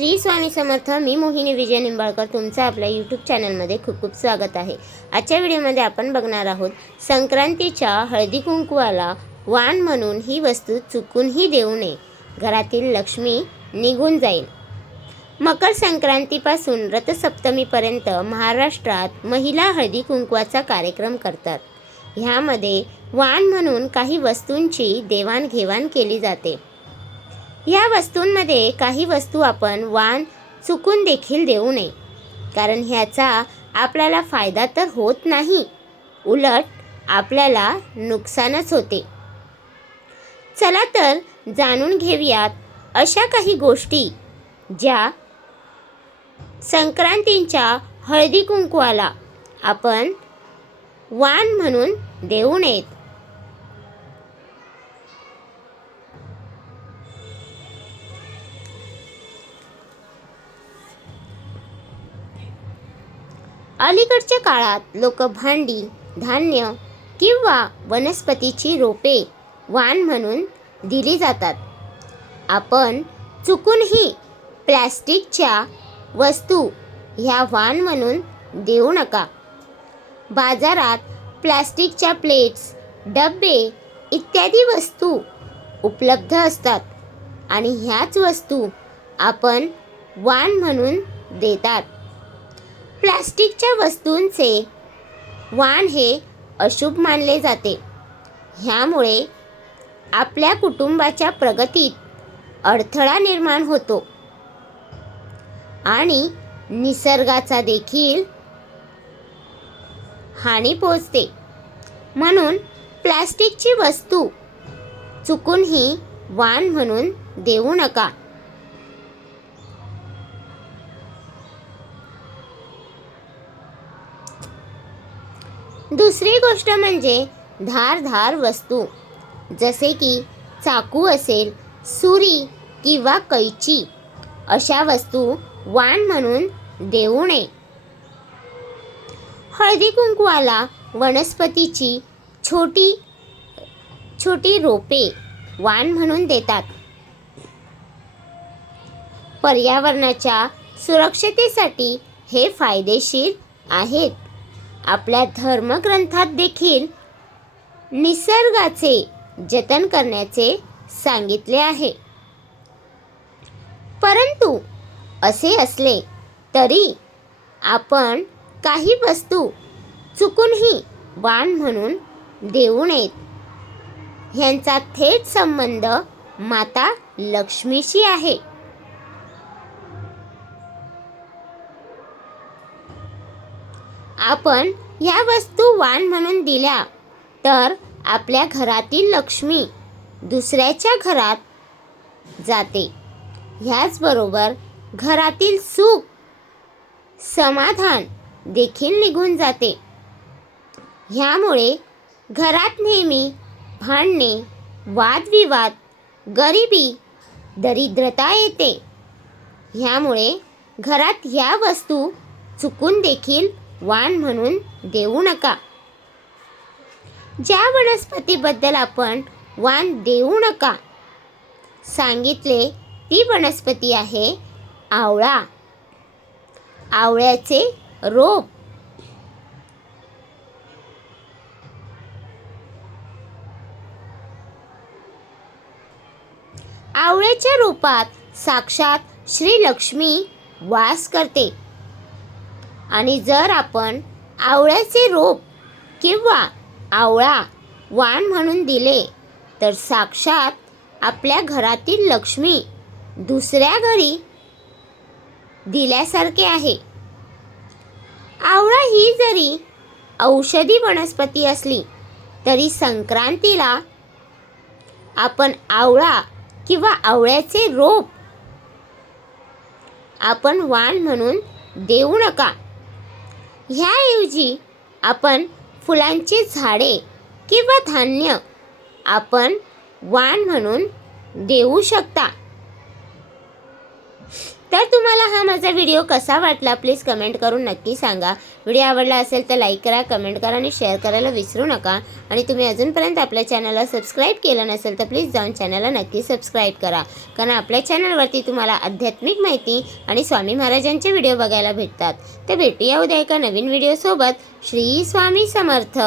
श्री स्वामी समर्थ. मी मोहिनी विजय निंबाळकर तुमचं आपल्या यूट्यूब चॅनलमध्ये खूप खूप स्वागत आहे. आजच्या व्हिडिओमध्ये आपण बघणार आहोत संक्रांतीच्या हळदी कुंकवाला वाण म्हणून ही वस्तू चुकूनही देऊ नये, घरातील लक्ष्मी निघून जाईल. मकर संक्रांतीपासून रथसप्तमीपर्यंत महाराष्ट्रात महिला हळदी कुंकवाचा कार्यक्रम करतात. ह्यामध्ये वाण म्हणून काही वस्तूंची देवाणघेवाण केली जाते. या वस्तूंमध्ये काही वस्तू आपण वाण चुकून देखील देऊ नये, कारण ह्याचा आपल्याला फायदा तर होत नाही, उलट आपल्याला नुकसानच होते. चला तर जाणून घेऊयात अशा काही गोष्टी ज्या संक्रांतीच्या हळदी कुंकवाला आपण वाण म्हणून देऊ नयेत. अलीकडच्या काळात लोक भांडी, धान्य किंवा वनस्पतीची रोपे वाण म्हणून दिली जातात. आपण चुकूनही प्लॅस्टिकच्या वस्तू ह्या वाण म्हणून देऊ नका. बाजारात प्लॅस्टिकच्या प्लेट्स, डबे इत्यादी वस्तू उपलब्ध असतात आणि ह्याच वस्तू आपण वाण म्हणून देतात. प्लास्टिकच्या वस्तूंचे वाण हे अशुभ मानले जाते. ह्यामुळे आपल्या कुटुंबाच्या प्रगतीत अडथळा निर्माण होतो आणि निसर्गाचा देखील हानी पोहोचते. म्हणून प्लास्टिकची वस्तू चुकूनही वाण म्हणून देऊ नका. दुसरी गोष्ट म्हणजे धारदार वस्तू, जसे की चाकू असेल, सुरी किंवा कैची अशा वस्तू वाण म्हणून देऊ नये. हळदी कुंकवाला वनस्पतीची छोटी छोटी रोपे वाण म्हणून देतात. पर्यावरणाच्या सुरक्षतेसाठी हे फायदेशीर आहेत. आपल्या धर्मग्रंथात देखील निसर्गाचे जतन करण्याचे सांगितले आहे. परंतु असे असले तरी आपण काही वस्तू चुकूनही वाण म्हणून देऊ नयेत. ह्यांचा थेट संबंध माता लक्ष्मीशी आहे. आपण या वस्तू वाण म्हणून दिल्या तर आपल्या घरातील लक्ष्मी दुसऱ्याच्या घरात जाते. ह्याचबरोबर घरातील सुख समाधान देखील निघून जाते. ह्यामुळे घरात नेहमी भांडणे, वादविवाद, गरिबी, दरिद्रता येते. ह्यामुळे घरात ह्या वस्तू चुकून देखील वाण म्हणून देऊ नका. ज्या वनस्पतीबद्दल आपण वाण देऊ नका सांगितले ती वनस्पती आहे आवळा. आवळ्याचे रोप आवळ्याच्या रोपात साक्षात श्री लक्ष्मी वास करते आणि जर आपण आवळ्याचे रोप किंवा आवळा वाण म्हणून दिले तर साक्षात आपल्या घरातील लक्ष्मी दुसऱ्या घरी दिल्यासारखे आहे. आवळा ही जरी औषधी वनस्पती असली तरी संक्रांतीला आपण आवळा किंवा आवळ्याचे रोप आपण वाण म्हणून देऊ नका. ह्याऐवजी आपण फुलांची झाडे किंवा धान्य आपण वाण म्हणून देऊ शकता. तर तुम्हाला हा माझा व्हिडिओ कसा वाटला प्लीज कमेंट करून नक्की सांगा. व्हिडिओ आवडला असेल तर लाईक करा, कमेंट करा आणि शेअर करायला विसरू नका. आणि तुम्ही अजूनपर्यंत आपल्या चॅनलला सबस्क्राईब केलं नसेल तर प्लीज जाऊन चॅनलला नक्की सबस्क्राईब करा. कारण आपल्या चॅनलवरती तुम्हाला आध्यात्मिक माहिती आणि स्वामी महाराजांचे व्हिडिओ बघायला भेटतात. तर भेटूया उद्या एका नवीन व्हिडिओसोबत. श्री स्वामी समर्थ.